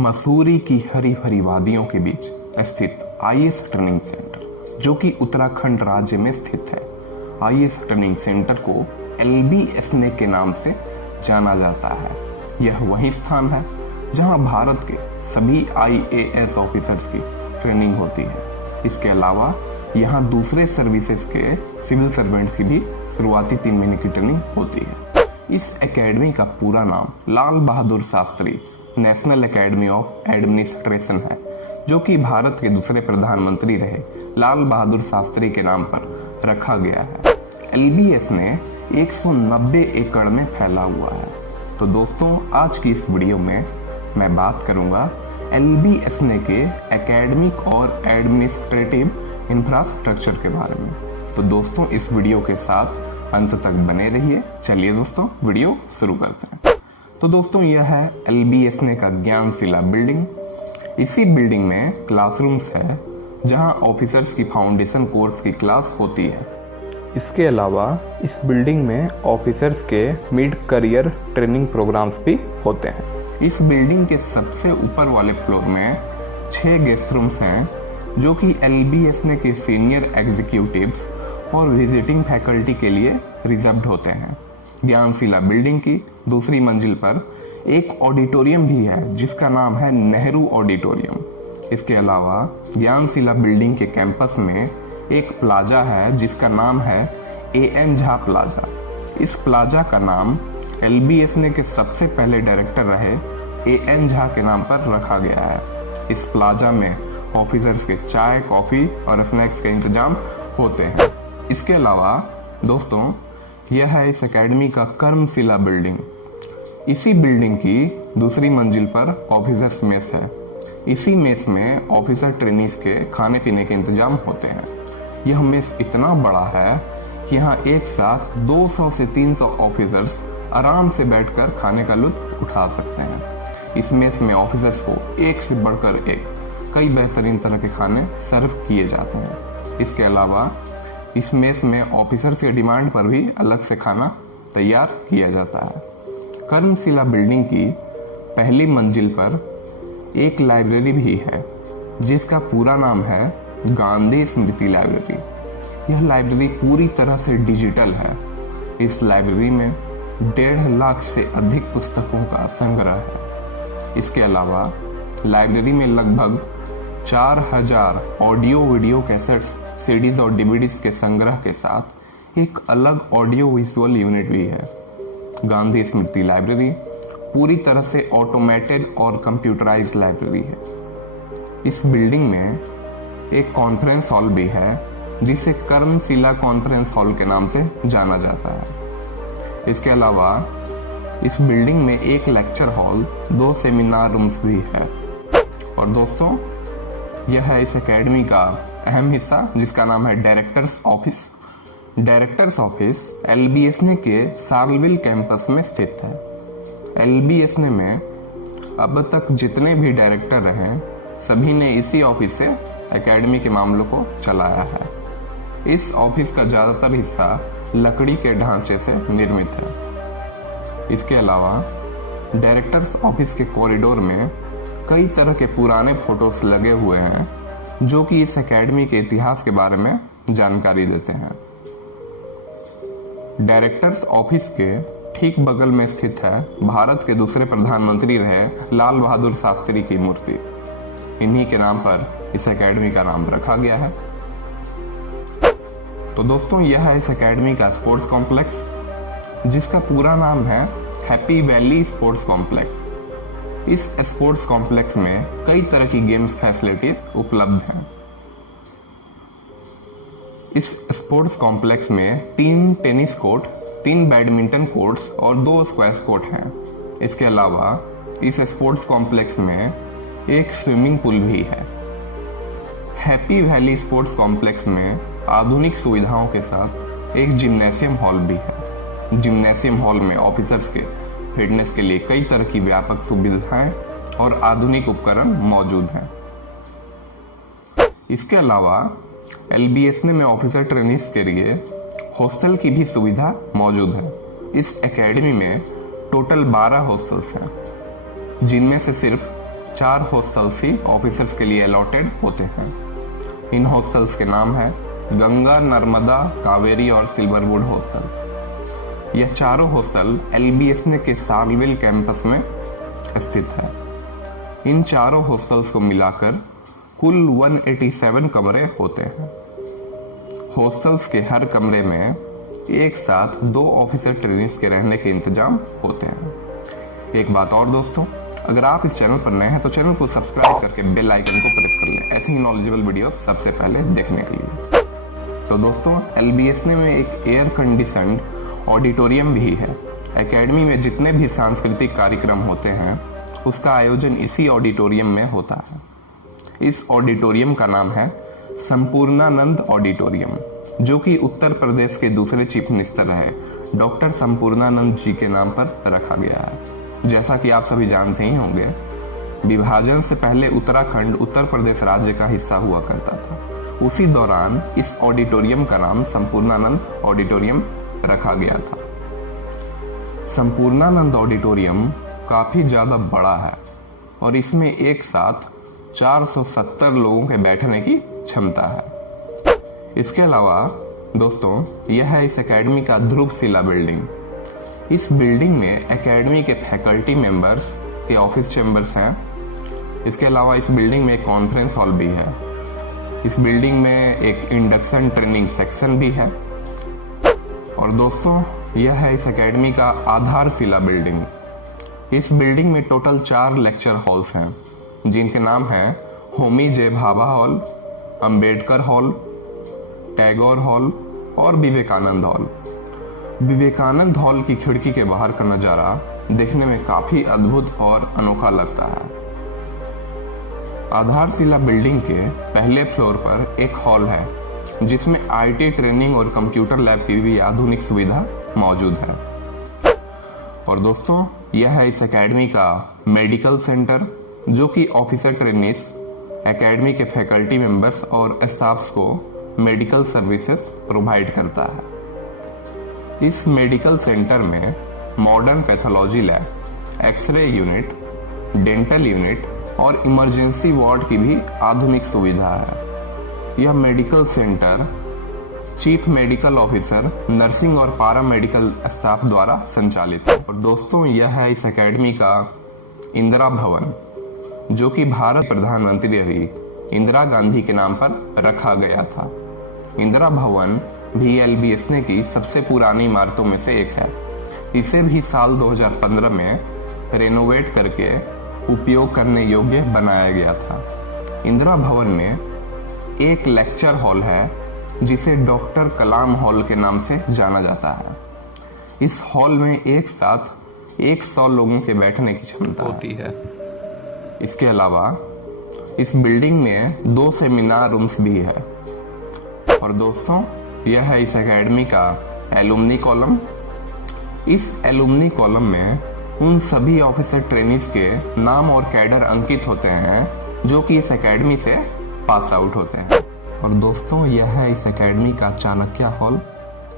मसूरी की हरी भरी वादियों के बीच स्थित आईएएस ट्रेनिंग सेंटर, जो कि उत्तराखंड राज्य में स्थित है। आईएएस ट्रेनिंग सेंटर को LBSNA के नाम से जाना जाता है। यह वही स्थान है जहां भारत के सभी IAS ऑफिसर्स की ट्रेनिंग होती है। इसके अलावा यहां दूसरे सर्विसेज के सिविल सर्वेंट्स की भी शुरुआती 3 महीने की ट्रेनिंग होती है। इस एकेडमी का पूरा नाम Lal Bahadur Shastri national academy of administration है, जो कि भारत के दूसरे प्रधानमंत्री रहे लाल बहादुर शास्त्री के नाम पर रखा गया है। LBSNA 190 एकड़ में फैला हुआ है। तो दोस्तों, आज की इस वीडियो में मैं बात करूंगा LBSNA के एकेडमिक और एडमिनिस्ट्रेटिव इंफ्रास्ट्रक्चर के बारे में। तो दोस्तों, इस वीडियो के साथ अंत तक बने रहिए। चलिए दोस्तों, वीडियो शुरू करते हैं। तो दोस्तों, यह है LBSNA का ज्ञानशिला बिल्डिंग। इसी बिल्डिंग में क्लासरूम्स है जहां ऑफिसर्स की फाउंडेशन कोर्स की क्लास होती है। इसके अलावा इस बिल्डिंग में ऑफिसर्स के मिड करियर ट्रेनिंग प्रोग्राम्स भी होते हैं। इस बिल्डिंग के सबसे ऊपर वाले फ्लोर में 6 गेस्ट रूम्स हैं, जो कि LBSNA के सीनियर एग्जीक्यूटिव्स और विजिटिंग फैकल्टी के लिए रिजर्व्ड होते हैं। ज्ञानशिला बिल्डिंग की दूसरी मंजिल पर एक ऑडिटोरियम भी है जिसका नाम है नेहरू ऑडिटोरियम। इसके अलावा ज्ञानशिला बिल्डिंग के कैंपस में एक प्लाजा है जिसका नाम है AN झा प्लाजा। इस प्लाजा का नाम LBSNA के सबसे पहले डायरेक्टर रहे AN झा के नाम पर रखा गया है। इस प्लाजा में ऑफिसर्स के चाय, कॉफी और स्नैक्स का इंतजाम होते हैं। इसके अलावा दोस्तों, यह है इस एकेडमी का कर्मशिला बिल्डिंग। इसी बिल्डिंग की दूसरी मंजिल पर ऑफिसर्स मेस है। इसी मेस में ऑफिसर ट्रेनीज के खाने पीने के इंतजाम होते हैं। यह मेस इतना बड़ा है कि यहाँ एक साथ 200 से 300 ऑफिसर्स आराम से बैठकर खाने का लुत्फ उठा सकते हैं। इस मेस में ऑफिसर्स को एक से बढ़कर एक कई बेहतरीन तरह के खाने सर्व किए जाते हैं। इसके अलावा इस मेस में ऑफिसर्स के डिमांड पर भी अलग से खाना तैयार किया जाता है। कर्मशिला बिल्डिंग की पहली मंजिल पर एक लाइब्रेरी भी है जिसका पूरा नाम है गांधी स्मृति लाइब्रेरी। यह लाइब्रेरी पूरी तरह से डिजिटल है। इस लाइब्रेरी में 1.5 लाख से अधिक पुस्तकों का संग्रह है। इसके अलावा लाइब्रेरी में लगभग 4000 ऑडियो वीडियो कैसेट्स, CDs और DVDs के संग्रह के साथ एक अलग ऑडियो विजुअल यूनिट भी है। गांधी स्मृति लाइब्रेरी पूरी तरह से ऑटोमेटेड और कंप्यूटराइज्ड लाइब्रेरी है। इस बिल्डिंग में एक कॉन्फ्रेंस हॉल भी है जिसे कर्मशिला कॉन्फ्रेंस हॉल के नाम से जाना जाता है। इसके अलावा इस बिल्डिंग में एक लेक्चर हॉल, 2 सेमिनार रूम्स भी है। और दोस्तों, यह है इस एकेडमी का अहम हिस्सा जिसका नाम है directors office. Directors office LBSNA के सार्लविल कैंपस में स्थित है। LBSNA में अब तक जितने भी डायरेक्टर रहे सभी ने इसी ऑफिस से एकेडमी के मामलों को चलाया है। इस ऑफिस का ज्यादातर हिस्सा लकड़ी के ढांचे से निर्मित है। इसके अलावा डायरेक्टर्स ऑफिस के कॉरिडोर में कई तरह के पुराने फोटोज लगे हुए हैं जो कि इस एकेडमी के इतिहास के बारे में जानकारी देते हैं। डायरेक्टर्स ऑफिस के ठीक बगल में स्थित है भारत के दूसरे प्रधानमंत्री रहे लाल बहादुर शास्त्री की मूर्ति। इन्हीं के नाम पर इस एकेडमी का नाम रखा गया है। तो दोस्तों, यह है इस एकेडमी का स्पोर्ट्स कॉम्प्लेक्स जिसका पूरा नाम है हैप्पी वैली स्पोर्ट्स कॉम्प्लेक्स। इस स्पोर्ट्स कॉम्प्लेक्स में कई तरह की गेम्स फैसिलिटीज उपलब्ध हैं। इस स्पोर्ट्स कॉम्प्लेक्स में 3 टेनिस कोर्ट, 3 बैडमिंटन कोर्ट्स और 2 स्क्वैश कोर्ट हैं। इसके अलावा इस स्पोर्ट्स कॉम्प्लेक्स में एक स्विमिंग पूल भी है। हैप्पी वैली स्पोर्ट्स कॉम्प्लेक्स में आधुनिक सुविधाओं के साथ एक जिम्नेशियम हॉल भी है। जिम्नेशियम हॉल में ऑफिसर्स के फिटनेस के लिए कई तरह की व्यापक सुविधाएं और आधुनिक उपकरण मौजूद हैं। इसके अलावा LBSNA में ऑफिसर ट्रेनीज के लिए हॉस्टल की भी सुविधा मौजूद है। इस एकेडमी में टोटल 12 हॉस्टल्स हैं, जिनमें से सिर्फ 4 हॉस्टल्स ही ऑफिसर्स के लिए अलॉटेड होते हैं। इन हॉस्टल्स के नाम है गंगा, नर्मदा, कावेरी और सिल्वरवुड हॉस्टल। यह चारों हॉस्टल LBSNA के सालविल कैंपस में स्थित है। इन चारों हॉस्टल्स को मिलाकर कुल 187 कमरे होते हैं। हॉस्टल्स के हर कमरे में एक साथ 2 ऑफिसर ट्रेनिंग्स के रहने के इंतजाम होते हैं। एक बात और दोस्तों, अगर आप इस चैनल पर नए हैं तो चैनल को सब्सक्राइब करके बेल आइकन को प्रेस कर लें ऐसी ही नॉलेजेबल वीडियो सबसे पहले देखने के लिए। तो दोस्तों, LBSNA में एक एयर कंडीशनड ऑडिटोरियम भी है। एकेडमी में जितने भी सांस्कृतिक कार्यक्रम होते हैं उसका आयोजन इसी ऑडिटोरियम में होता है। इस ऑडिटोरियम का नाम है संपूर्णानंद ऑडिटोरियम, जो कि उत्तर प्रदेश के दूसरे चीफ मिनिस्टर रहे डॉक्टर संपूर्णानंद जी के नाम पर रखा गया है। जैसा कि आप सभी जानते ही होंगे, विभाजन से पहले उत्तराखंड उत्तर प्रदेश राज्य का हिस्सा हुआ करता था। उसी दौरान इस ऑडिटोरियम का नाम संपूर्णानंद ऑडिटोरियम रखा गया था। संपूर्णानंद ऑडिटोरियम काफी ज्यादा बड़ा है और इसमें एक साथ 470 लोगों के बैठने की क्षमता है। इसके अलावा दोस्तों, यह है इस एकेडमी का ध्रुवशिला बिल्डिंग। इस बिल्डिंग में एकेडमी के फैकल्टी मेंबर्स के ऑफिस चैम्बर्स हैं। इसके अलावा इस बिल्डिंग में एक कॉन्फ्रेंस हॉल भी है। इस बिल्डिंग में एक इंडक्शन ट्रेनिंग सेक्शन भी है। और दोस्तों, यह है इस एकेडमी का आधारशिला बिल्डिंग। इस बिल्डिंग में टोटल 4 लेक्चर हॉल्स हैं, जिनके नाम हैं Homi J Bhabha hall, Ambedkar hall, Tagore hall और विवेकानंद हॉल। विवेकानंद हॉल की खिड़की के बाहर का नजारा देखने में काफी अद्भुत और अनोखा लगता है। आधारशिला बिल्डिंग के पहले फ्लोर पर एक हॉल है जिसमें IT ट्रेनिंग और कंप्यूटर लैब की भी आधुनिक सुविधा मौजूद है। और दोस्तों, यह है इस एकेडमी का मेडिकल सेंटर, जो कि ऑफिसर ट्रेनीज, एकेडमी के फैकल्टी मेंबर्स और स्टाफ्स को मेडिकल सर्विसेज प्रोवाइड करता है। इस मेडिकल सेंटर में modern pathology lab, x ray unit, dental unit और इमरजेंसी वार्ड की भी आधुनिक सुविधा है। यह medical centre chief medical officer, nursing और पारा मेडिकल स्टाफ द्वारा संचालित है। और दोस्तों, यह है इस एकेडमी का इंदिरा भवन, जो कि भारत प्रधानमंत्री रही इंदिरा गांधी के नाम पर रखा गया था। इंदिरा भवन भी LBSNA की सबसे पुरानी इमारतों में से एक है। इसे भी साल 2015 में रेनोवेट करके उपयोग करने योग्य बनाया गया था। इंदिरा भवन में एक लेक्चर हॉल है जिसे डॉक्टर कलाम हॉल के नाम से जाना जाता है। इस हॉल में एक साथ 100 लोगों के बैठने की क्षमता होती है। इसके अलावा इस बिल्डिंग में 2 सेमिनार रूम्स भी है। और दोस्तों, यह है इस एकेडमी का एलुमनी कॉलम। इस एलुमनी कॉलम में उन सभी ऑफिसर ट्रेनीज के नाम और कैडर अंकित होते हैं जो कि इस एकेडमी से पास आउट होते हैं। और दोस्तों, यह है इस एकेडमी का चाणक्य हॉल।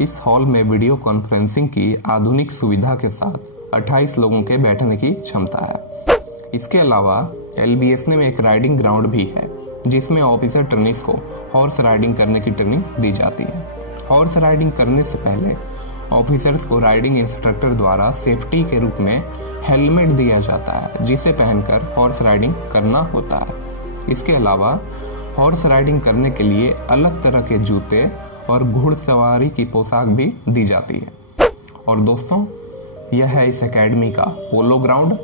इस हॉल में वीडियो कॉन्फ्रेंसिंग की आधुनिक सुविधा के साथ 28 लोगों के बैठने की क्षमता है। इसके अलावा LBSNA में एक राइडिंग ग्राउंड भी है जिसमें ऑफिसर ट्रेनीज को हॉर्स राइडिंग करने की ट्रेनिंग दी जाती है। हॉर्स राइडिंग करने से पहले ऑफिसर्स को राइडिंग इंस्ट्रक्टर द्वारा सेफ्टी के रूप में हेलमेट दिया जाता है, जिसे पहनकर हॉर्स राइडिंग करना होता है। इसके अलावा हॉर्स राइडिंग करने के लिए अलग तरह के जूते और घुड़सवारी की पोशाक भी दी जाती है। और दोस्तों, यह है इस एकेडमी का पोलो ग्राउंड।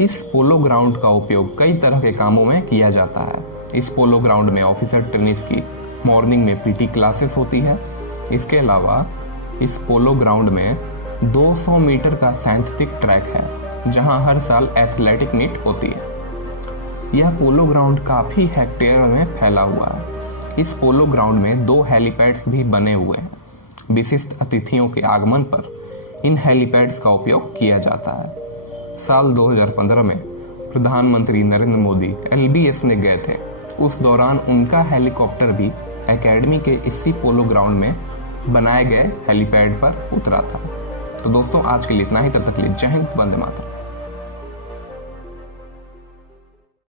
इस पोलो ग्राउंड का उपयोग कई तरह के कामों में किया जाता है। इस पोलो ग्राउंड में ऑफिसर ट्रेनीज की मॉर्निंग में PT क्लासेस होती है। इसके अलावा इस पोलो ग्राउंड में 200 मीटर का सांस्कृतिक ट्रैक है जहां हर साल एथलेटिक मीट होती है। यह पोलो ग्राउंड काफी हेक्टेयर में फैला हुआ है। इस पोलो ग्राउंड में 2 हेलीपैड्स भी बने हुए हैं। विशिष्ट अतिथियों के आगमन पर इन हेलीपैड्स का उपयोग किया जाता है। साल 2015 में प्रधानमंत्री नरेंद्र मोदी LBSNA गए थे। उस दौरान उनका हेलीकॉप्टर भी एकेडमी के इसी पोलो ग्राउंड में बनाए गए हेलीपैड पर उतरा था। तो दोस्तों, आज के लिए इतना ही। तब तक के लिए जय हिंद, वंदे मातरम।